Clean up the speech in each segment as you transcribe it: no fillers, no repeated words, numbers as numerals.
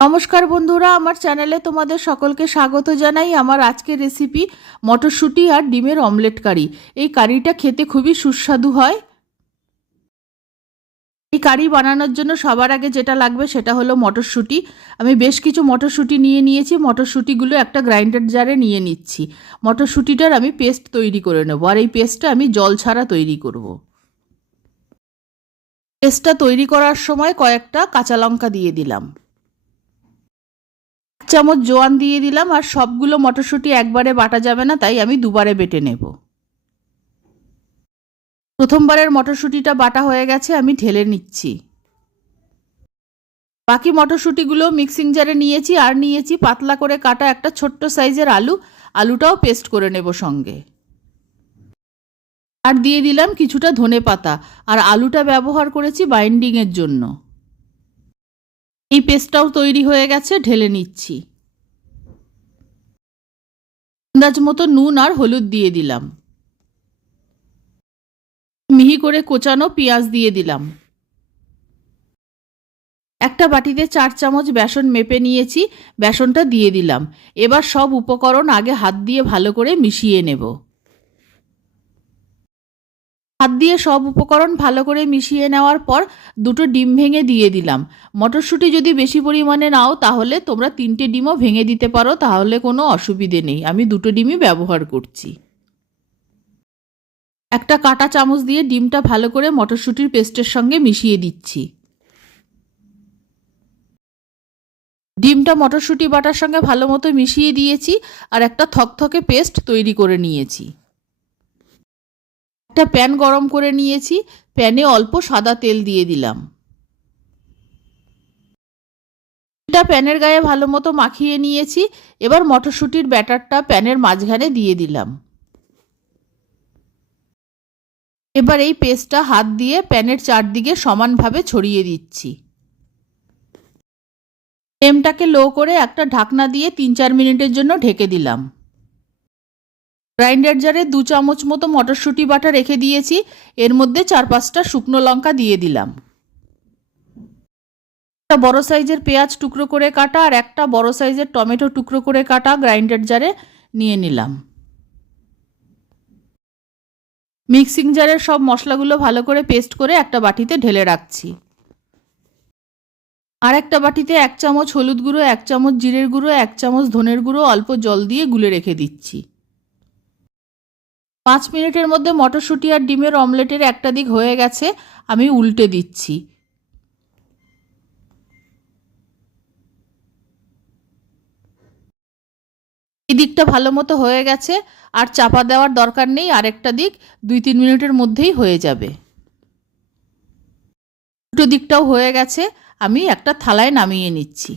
নমস্কার বন্ধুরা, আমার চ্যানেলে তোমাদের সকলকে স্বাগত জানাই। আমার আজকের রেসিপি মটরশুঁটি আর ডিমের অমলেট কারি। এই কারিটা খেতে খুবই সুস্বাদু হয়। এই কারি বানানোর জন্য সবার আগে যেটা লাগবে সেটা হলো মটরশুঁটি। আমি বেশ কিছু মটরশুঁটি নিয়ে নিয়েছি। মটরশুঁটিগুলো একটা গ্রাইন্ডার জারে নিয়ে নিচ্ছি। মটরশুঁটিটার আমি পেস্ট তৈরি করে নেব, আর এই পেস্টটা আমি জল ছাড়া তৈরি করব। পেস্টটা তৈরি করার সময় কয়েকটা কাঁচা লঙ্কা দিয়ে দিলাম, চামচ জোয়ান দিয়ে দিলাম। আর সবগুলো মটরশুঁটি একবারে বাটা যাবে না, তাই আমি দুবারে বেটে নেব। প্রথমবারের মটরশুঁটিটা বাটা হয়ে গেছে, আমি ঢেলে নিচ্ছি। বাকি মটরশুঁটিগুলো মিক্সিং জারে নিয়েছি, আর নিয়েছি পাতলা করে কাটা একটা ছোট্ট সাইজের আলু। আলুটাও পেস্ট করে নেব সঙ্গে। আর দিয়ে দিলাম কিছুটা ধনেপাতা। আর আলুটা ব্যবহার করেছি বাইন্ডিংয়ের জন্য। এই পেস্টটাও তৈরি হয়ে গেছে, ঢেলে নিচ্ছি। আন্দাজ মতো নুন আর হলুদ দিয়ে দিলাম। মিহি করে কোচানো পেঁয়াজ দিয়ে দিলাম। একটা বাটিতে 4 চামচ বেসন মেপে নিয়েছি, বেসনটা দিয়ে দিলাম। এবার সব উপকরণ আগে হাত দিয়ে ভালো করে মিশিয়ে নেব। হাত দিয়ে সব উপকরণ ভালো করে মিশিয়ে নেওয়ার পর দুটো ডিম ভেঙে দিয়ে দিলাম। মটরশুঁটি যদি বেশি পরিমাণে নাও তাহলে তোমরা 3টে ডিমও ভেঙে দিতে পারো, তাহলে কোনো অসুবিধে নেই। আমি 2টো ডিমই ব্যবহার করছি। একটা কাঁটা চামচ দিয়ে ডিমটা ভালো করে মটরশুঁটির পেস্টের সঙ্গে মিশিয়ে দিচ্ছি। ডিমটা মটরশুঁটি বাটার সঙ্গে ভালো মতো মিশিয়ে দিয়েছি, আর একটা থকথকে পেস্ট তৈরি করে নিয়েছি। একটা প্যান গরম করে নিয়েছি, প্যানে অল্প সাদা তেল দিয়ে দিলাম। এটা প্যানের গায়ে ভালো মতো মাখিয়ে নিয়েছি। এবার মটরশুঁটির ব্যাটারটা প্যানের মাঝখানে দিয়ে দিলাম। এবার এই পেস্টটা হাত দিয়ে প্যানের চারদিকে সমানভাবে ছড়িয়ে দিচ্ছি। ফ্লেমটাকে লো করে একটা ঢাকনা দিয়ে 3-4 মিনিটের জন্য ঢেকে দিলাম। গ্রাইন্ডার জারে 2 চামচ মতো মটরশুঁটি বাটা রেখে দিয়েছি। এর মধ্যে 4-5টা শুকনো লঙ্কা দিয়ে দিলাম। একটা বড় সাইজের পেঁয়াজ টুকরো করে কাটা আর একটা বড় সাইজের টমেটো টুকরো করে কাটা গ্রাইন্ডার জারে নিয়ে নিলাম। মিক্সিং জারের সব মশলাগুলো ভালো করে পেস্ট করে একটা বাটিতে ঢেলে রাখছি। আর একটা বাটিতে 1 চামচ হলুদ গুঁড়ো, 1 চামচ জিরের গুঁড়ো, 1 চামচ ধনের গুঁড়ো অল্প জল দিয়ে গুলে রেখে দিচ্ছি। 5 মিনিটের মধ্যে মটরশুঁটি আর ডিমের অমলেটের একটা দিক হয়ে গেছে, আমি উল্টে দিচ্ছি। এই দিকটা ভালো মতো হয়ে গেছে, আর চাপা দেওয়ার দরকার নেই। আরেকটা দিক 2-3 মিনিটের মধ্যেই হয়ে যাবে। দুটো দিকটাও হয়ে গেছে, আমি একটা থালায় নামিয়ে নিচ্ছি।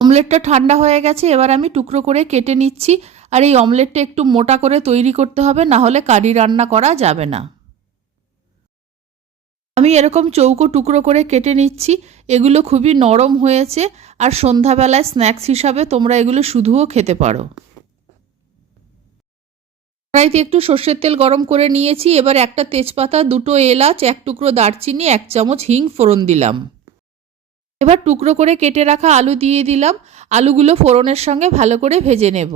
অমলেটটা ঠান্ডা হয়ে গেছে, এবার আমি টুকরো করে কেটে নিচ্ছি। আর এই অমলেটটা একটু মোটা করে তৈরি করতে হবে, না হলে কারি রান্না করা যাবে না। আমি এরকম চৌকো টুকরো করে কেটে নিচ্ছি। এগুলো খুবই নরম হয়েছে, আর সন্ধ্যাবেলায় স্ন্যাক্স হিসাবে তোমরা এগুলো শুধুও খেতে পারো। কড়াইতে একটু সর্ষের তেল গরম করে নিয়েছি। এবার একটা তেজপাতা, 2টো এলাচ, 1 টুকরো দারচিনি, 1 চামচ হিং ফোড়ন দিলাম। এবার টুকরো করে কেটে রাখা আলু দিয়ে দিলাম। আলুগুলো ফোড়নের সঙ্গে ভালো করে ভেজে নেব।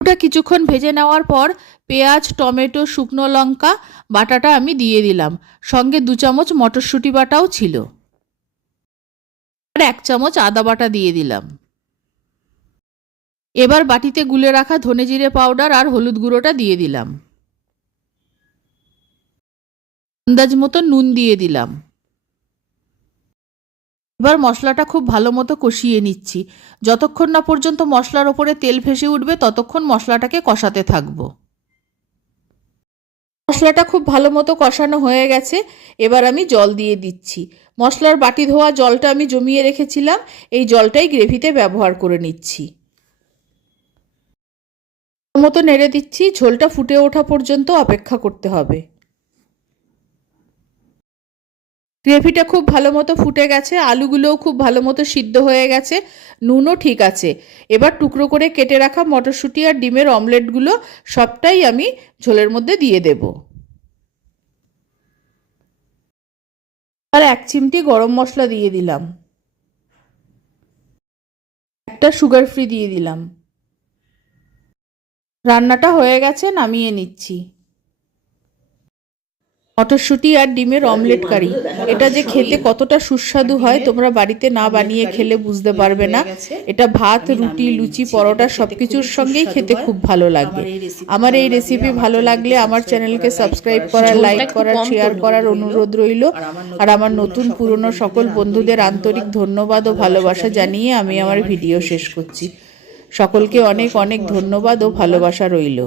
ওটা কিছুক্ষণ ভেজে নেওয়ার পর পেঁয়াজ, টমেটো, শুকনো লঙ্কা বাটাটা আমি দিয়ে দিলাম। সঙ্গে 2 চামচ মটরশুঁটি বাটাও ছিল। আর 1 চামচ আদা বাটা দিয়ে দিলাম। এবার বাটিতে গুলে রাখা ধনে জিরে পাউডার আর হলুদ গুঁড়োটা দিয়ে দিলাম। আন্দাজ মতো নুন দিয়ে দিলাম। এবার মশলাটা খুব ভালো মতো কষিয়ে নিচ্ছি। যতক্ষণ না পর্যন্ত মশলার ওপরে তেল ভেসে উঠবে ততক্ষণ মশলাটাকে কষাতে থাকবো। মশলাটা খুব ভালো মতো কষানো হয়ে গেছে, এবার আমি জল দিয়ে দিচ্ছি। মশলার বাটি ধোয়া জলটা আমি জমিয়ে রেখেছিলাম, এই জলটাই গ্রেভিতে ব্যবহার করে নিচ্ছি। মতো নেড়ে দিচ্ছি, ঝোলটা ফুটে ওঠা পর্যন্ত অপেক্ষা করতে হবে। গ্রেভিটা খুব ভালো মতো ফুটে গেছে, আলুগুলোও খুব ভালো মতো সিদ্ধ হয়ে গেছে, নুনও ঠিক আছে। এবার টুকরো করে কেটে রাখা মটরশুঁটি আর ডিমের অমলেটগুলো সবটাই আমি ঝোলের মধ্যে দিয়ে দেব। আর 1 চিমটি গরম মশলা দিয়ে দিলাম, একটা সুগার ফ্রি দিয়ে দিলাম। রান্নাটা হয়ে গেছে, নামিয়ে নিচ্ছি। মটরশুঁটি আর ডিমের অমলেট কারি, এটা যে খেতে কতটা সুস্বাদু হয় তোমরা বাড়িতে না বানিয়ে খেলে বুঝতে পারবে না। এটা ভাত, রুটি, লুচি, পরোটা সবকিছুর সঙ্গেই খেতে খুব ভালো লাগে। আমার এই রেসিপি ভালো লাগলে আমার চ্যানেলকে সাবস্ক্রাইব করার, লাইক করার, শেয়ার করার অনুরোধ রইল। আর আমার নতুন পুরনো সকল বন্ধুদের আন্তরিক ধন্যবাদ ও ভালোবাসা জানিয়ে আমি আমার ভিডিও শেষ করছি। সকলকে অনেক অনেক ধন্যবাদ ও ভালোবাসা রইল।